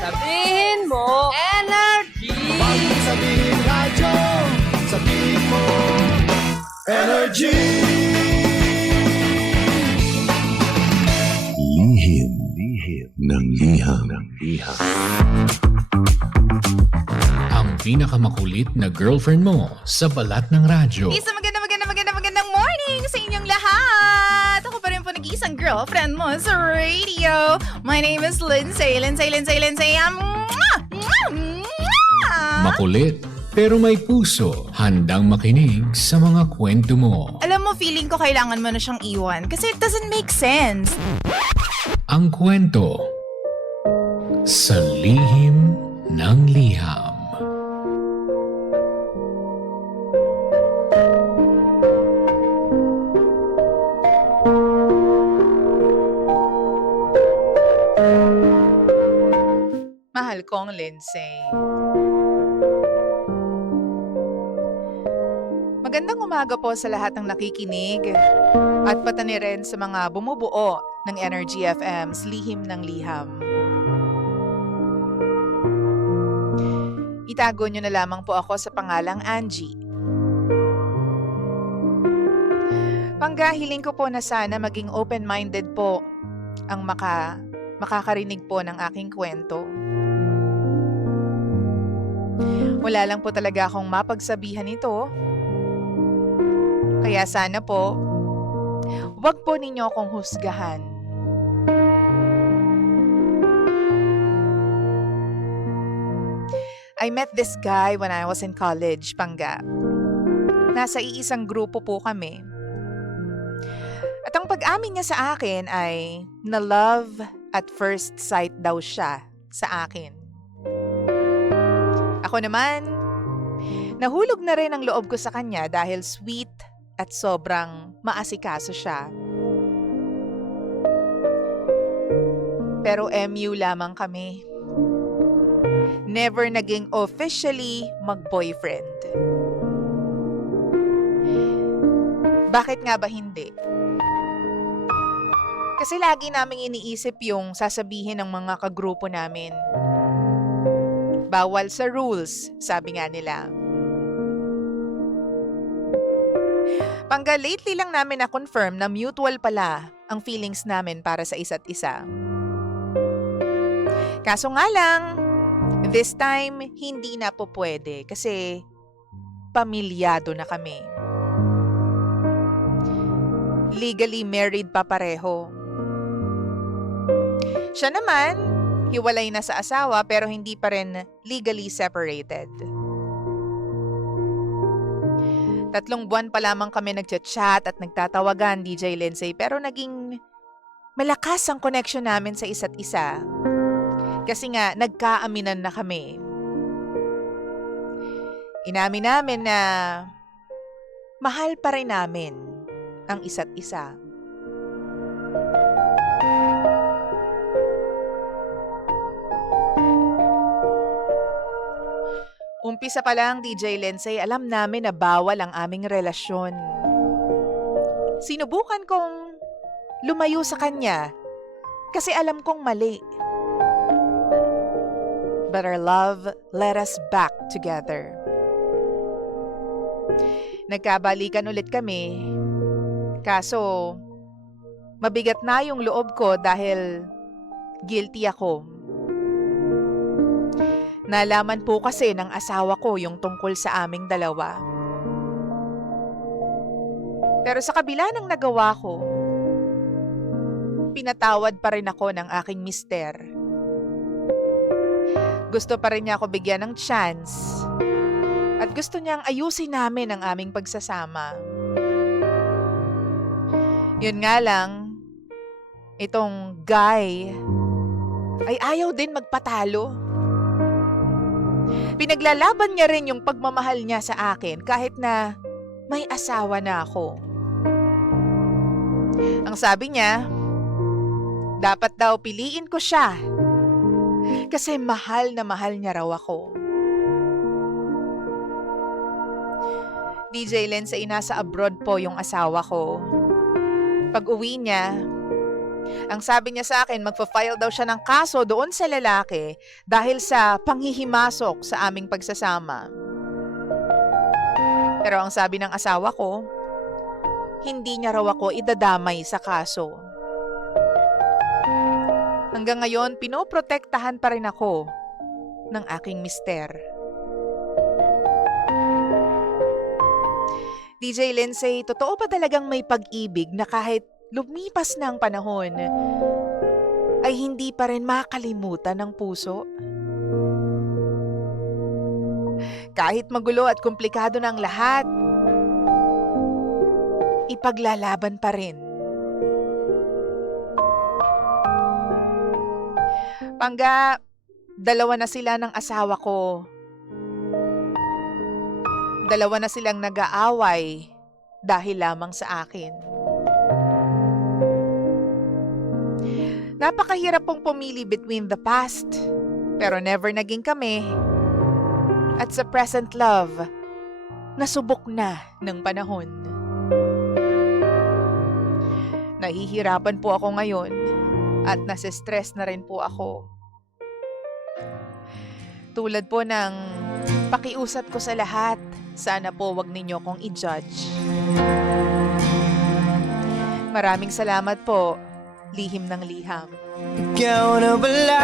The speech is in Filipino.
Sabihin mo, energy! Pag sabihin radyo, sabihin mo, energy! Lihim ng liham. Ang pinakamakulit na girlfriend mo sa balat ng radyo. Isang magandang morning sa inyong lahat! Ako pa rin po nag-iisang girlfriend mo sa radio. My name is Lindsay. Makulit pero may puso. Handang makinig sa mga kwento mo. Alam mo, feeling ko kailangan mo na siyang iwan kasi it doesn't make sense. Ang kwento sa lihim ng liham. Mahal kong Lindsay. Magandang umaga po sa lahat ng nakikinig at patani rin sa mga bumubuo ng Energy FM's Lihim ng Liham. Itago nyo na lamang po ako sa pangalang Angie. Panggahiling ko po na sana maging open-minded po ang makakarinig po ng aking kwento. Wala lang po talaga akong mapagsabihan ito. Kaya sana po, huwag po ninyo akong husgahan. I met this guy when I was in college, Pangga. Nasa iisang grupo po kami. At ang pag-amin niya sa akin ay na-love at first sight daw siya sa akin. Ako naman, nahulog na rin ang loob ko sa kanya dahil sweet at sobrang maasikaso siya. Pero MU lamang kami. Never naging officially mag-boyfriend. Bakit nga ba hindi? Kasi lagi naming iniisip yung sasabihin ng mga kagrupo namin. Bawal sa rules, sabi nga nila. Pangga lately lang namin na-confirm na mutual pala ang feelings namin para sa isa't isa. Kaso nga lang, this time, hindi na po pwede kasi pamilyado na kami. Legally married pa pareho. Siya naman, hiwalay na sa asawa pero hindi pa rin legally separated. 3 buwan pa lamang kami nagchat-chat at nagtatawagan, DJ Lindsay, pero naging malakas ang connection namin sa isa't isa. Kasi nga, nagkaaminan na kami. Inamin namin na mahal pa rin namin ang isa't isa. Umpisa pa lang, DJ Lindsay, alam namin na bawal ang aming relasyon. Sinubukan kong lumayo sa kanya kasi alam kong mali. But our love led us back together. Nagkabalikan ulit kami. Kaso, mabigat na yung loob ko dahil guilty ako. Nalaman po kasi ng asawa ko yung tungkol sa aming dalawa. Pero sa kabila ng nagawa ko, pinatawad pa rin ako ng aking mister. Gusto pa rin niya ako bigyan ng chance at gusto niyang ayusin namin ang aming pagsasama. Yun nga lang, itong guy ay ayaw din magpatalo. Pinaglalaban niya rin yung pagmamahal niya sa akin kahit na may asawa na ako. Ang sabi niya, dapat daw piliin ko siya kasi mahal na mahal niya raw ako. DJ Lindsay, nasa abroad po yung asawa ko. Pag uwi niya, Ang sabi niya sa akin, magpa-file daw siya ng kaso doon sa lalaki dahil sa panghihimasok sa aming pagsasama. Pero ang sabi ng asawa ko, hindi niya raw ako idadamay sa kaso. Hanggang ngayon, pinoprotektahan pa rin ako ng aking mister. DJ Lindsay, totoo ba talagang may pag-ibig na kahit lumipas na ang panahon, ay hindi pa rin makalimutan ng puso? Kahit magulo at komplikado na ang lahat, ipaglalaban pa rin. Pangga, 2 na sila ng asawa ko. 2 na silang nag-aaway dahil lamang sa akin. Napakahirap pong pumili between the past, pero never naging kami. At sa present love, nasubok na ng panahon. Nahihirapan po ako ngayon at nasistress na rin po ako. Tulad po ng pakiusap ko sa lahat, sana po wag ninyo akong i-judge. Maraming salamat po, lihim ng liham. Ikaw na pala